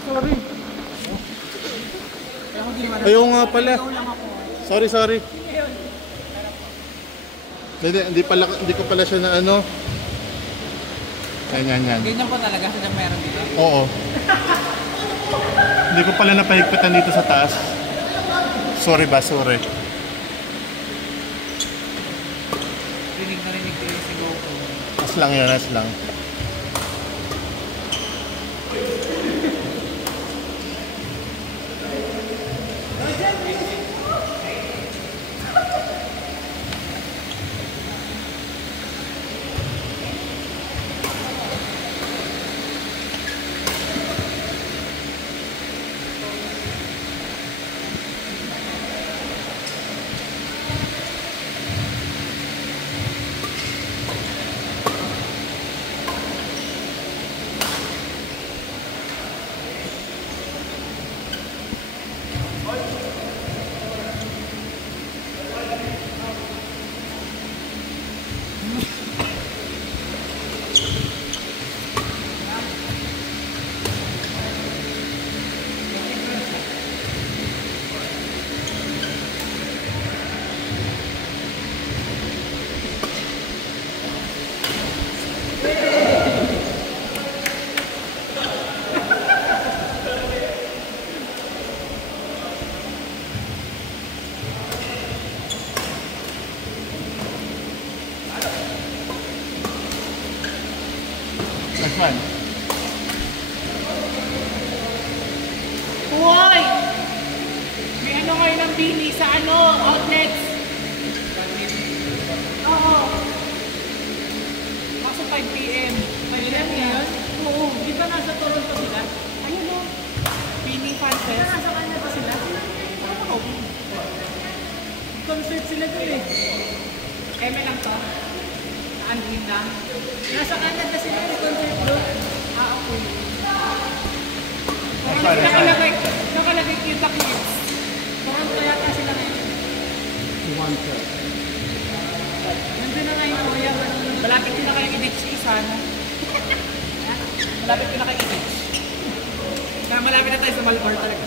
Sorry. Ayaw nga pala. Sorry. Hindi ko pala siya na ano. Yan. Ganyan po talaga sa meron dito? Oo. Hindi ko pala napahigpitan dito sa taas. Sorry. Rinig na rinig ko yung si GoPro. As lang yun, as lang. Next one. Uy! May ano ngayon ng bini sa outlets. Oo. Kaso 5 PM. 5 PM ngayon? Oo. Di ba nasa Toronto sila? Ayun o. Bini Fan Fest. Nasa kanya ba sila? Oo. Concert sila doon eh. Eme lang to. Andin na. Nasa Canada sila yung concert doon. Okay. Nakalagay kita kids. Toronto yata sila ngayon. Nandun na ngayon ako yan. Malapit ko na kayong i-ditch isa. Malapit ko na kayong i-ditch. Malapit na tayo sa Malbar talaga.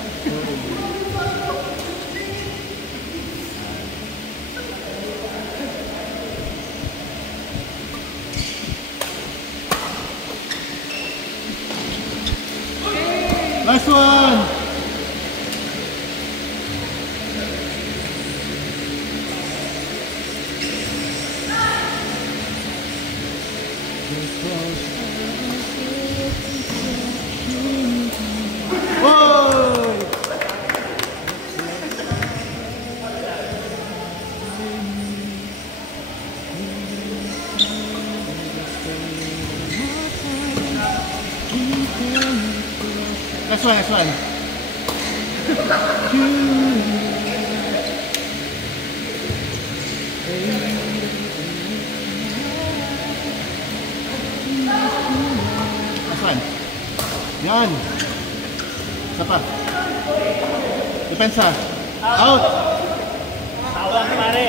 Last one! Next one. Next one. Yan. Isa pa. Depensa. Out. Tawag pare.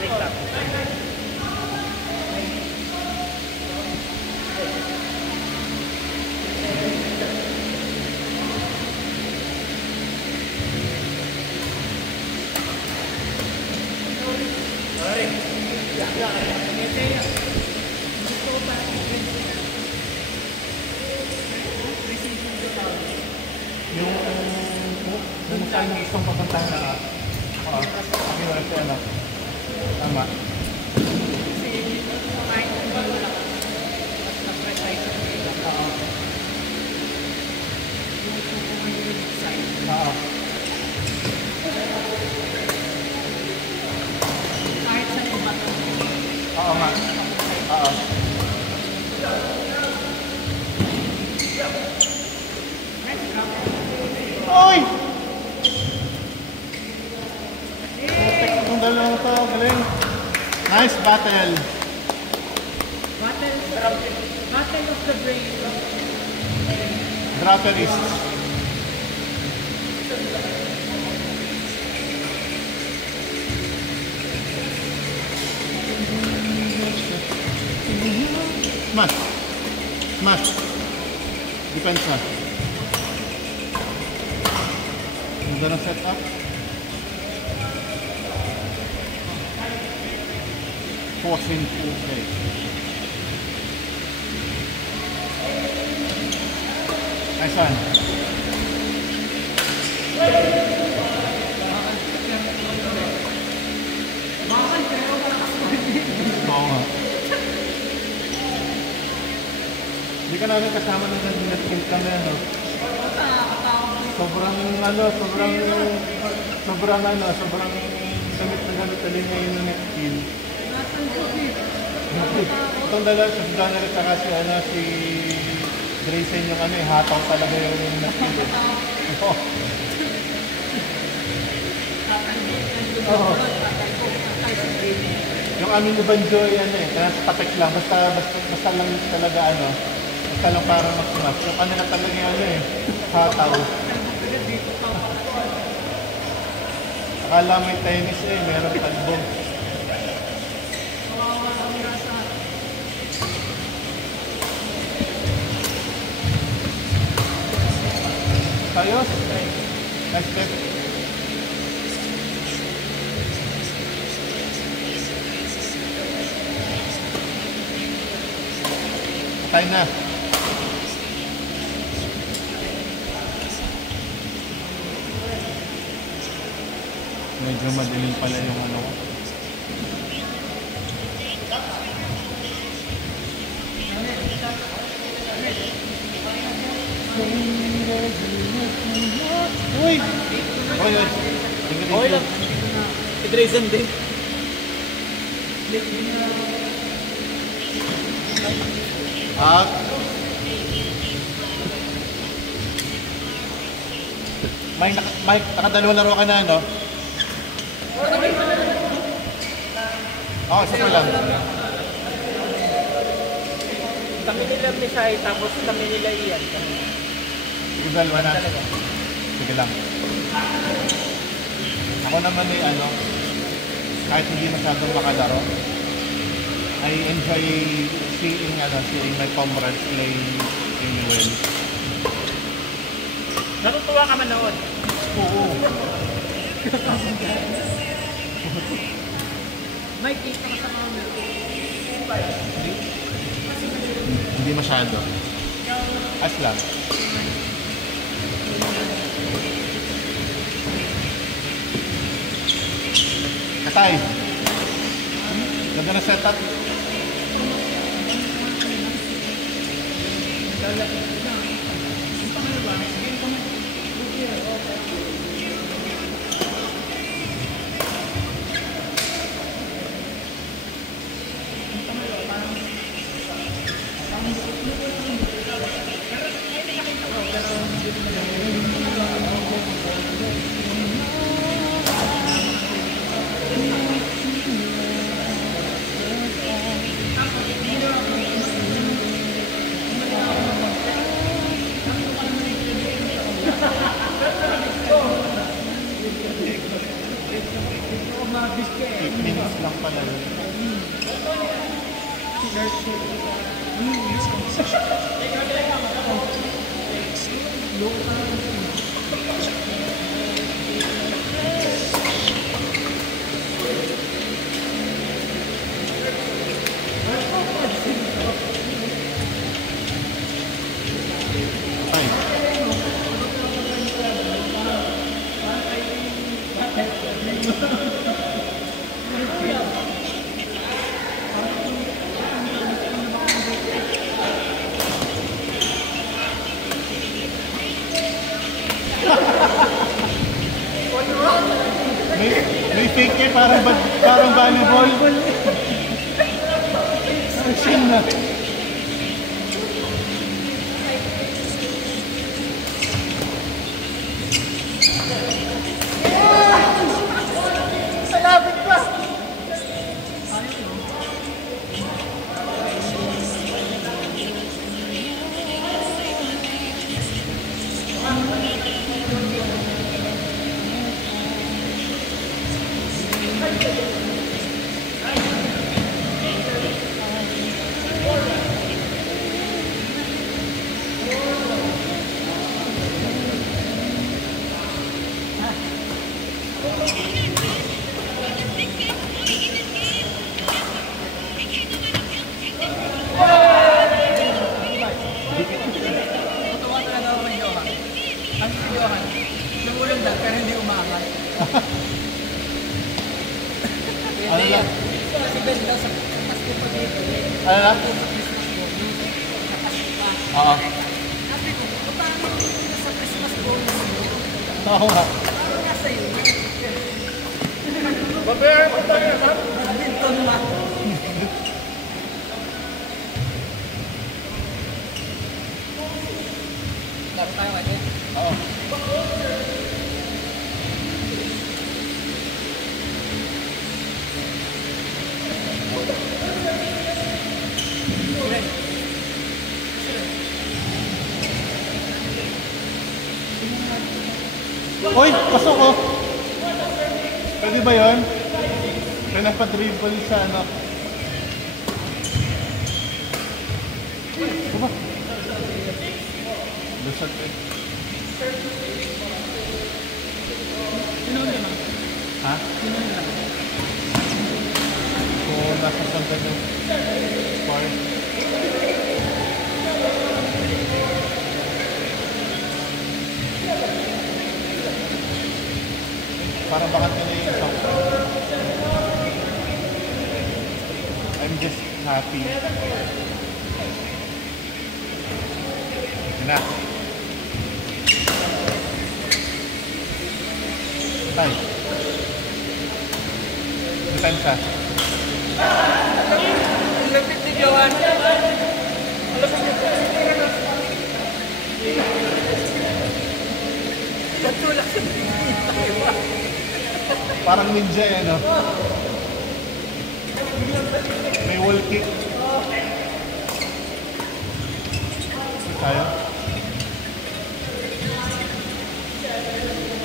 Wait lang. Yung saan yung isang papuntahan na sabi mo siya na tama. Oo nga. Oy! Perfect itong dalawang to. Galing. Nice battle. Battle of the brain. Draperist. Come on. Smash. Depends na. Ganda ng setup. Forcing full play. Nice one. Oo nga. Hindi ka namin kasama ng nag-team kami, ano? Sobrang gamit na gamit alin niya yung net-team. Itong dalawa, si Donner at saka si Grayson yung ano, hataw talaga yung net-team. Oo. Yung amin ni Banjoy, ano eh, kaya tapik lang, basta lang talaga ano, basta lang parang mag-smash. Yung ano na talaga yung ano eh, hataw. Akala may tennis eh, meron talbong. Ayos? Nice step. Patay na. Medyo madilim pala yung ano ko. Uy! Okay lang. Okay lang. Si Grayson din. Out. Mike, nakadalawang laro ka na, no? Oo, isa pa lang. Kami nila ni Shai, tapos kami nila Ian. Sige, dalawa na. Sige lang. Ako naman eh, ano, kahit hindi masyadong makalaro, I enjoy seeing my comrades play really well. Natutuwa ka manood. Oo. May kita ka sa mga Hindi masyado. As lang. Katay. Ganda na setup. Minutes lang pala yun. May fake eh, parang volleyball. Machine na. Salabit pa! Ano na? Oo. Sabi ko, paano yung sa Christmas bonus mo? Oo nga. Parang nasa iyo. Babayaran mo tayo naman. Badminton ma. Laro tayo kayo. Oo. Uy, pasok ko. Pwede ba yun? Pinapadribble sa ano. Diba? Lusot eh. Sino yun lang? Ha? Sino yun lang? Kung nasa sandan yung spar. Parang bakit ka na yung isang. I'm just happy. Yun na. Tay. Depensa. Lapit ni Johan. Katulak sa Parang ninja eh, no? May wall kick. Tayo.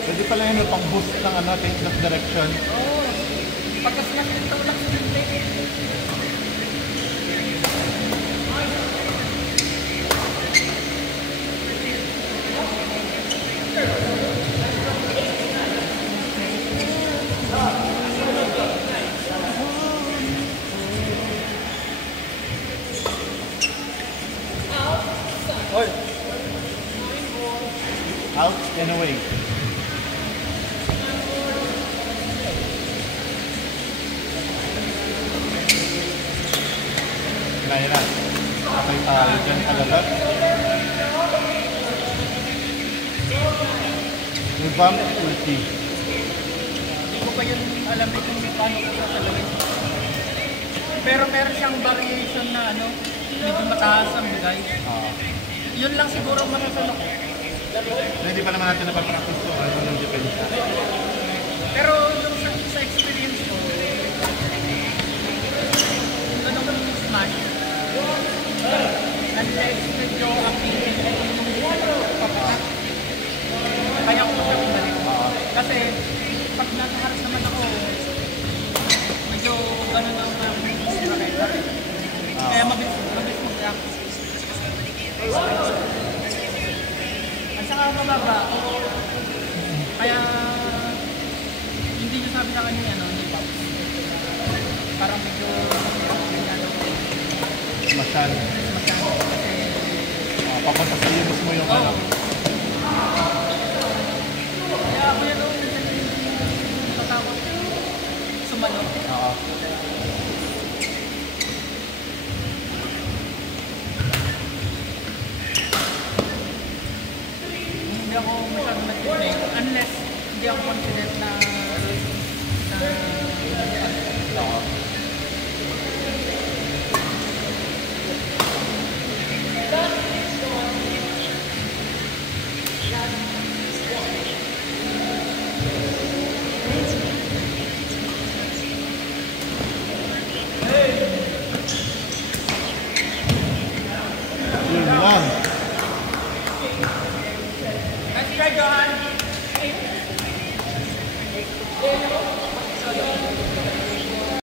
Pwede pala yun yung pang-boost ng ano, change of direction. pagkasmas yung tulak sa dito. Out and away. Kaya na. Okay tayo dyan talaga. Revamp ulti. Hindi ko pa yun alam eh kung paano ko sasalawin. Pero meron siyang variation na ano, medyo mataas ang bigay. Yun lang siguro ang masasalok. Hindi pa naman natin napapractice ko ano ng depensa. Pero yung sa experience ko, yung ano kung smash, unless medyo appealing yung papatak, kaya ko siya bumalik. Kasi pag nasa harap naman ako, medyo gano'n ang raketa. Kaya mabilis mag-react. At saka mababa, kaya hindi nyo sabi sa kanya ano, hindi pa. Parang medyo Masyado. kasi Papunta sa iyo mismo yung ano. kaya ako yan tatakot sumalo. Oo. Hindi ako masyadong nag-play unless hindi ako confident na Oo. Yun lang. Kasi Johan,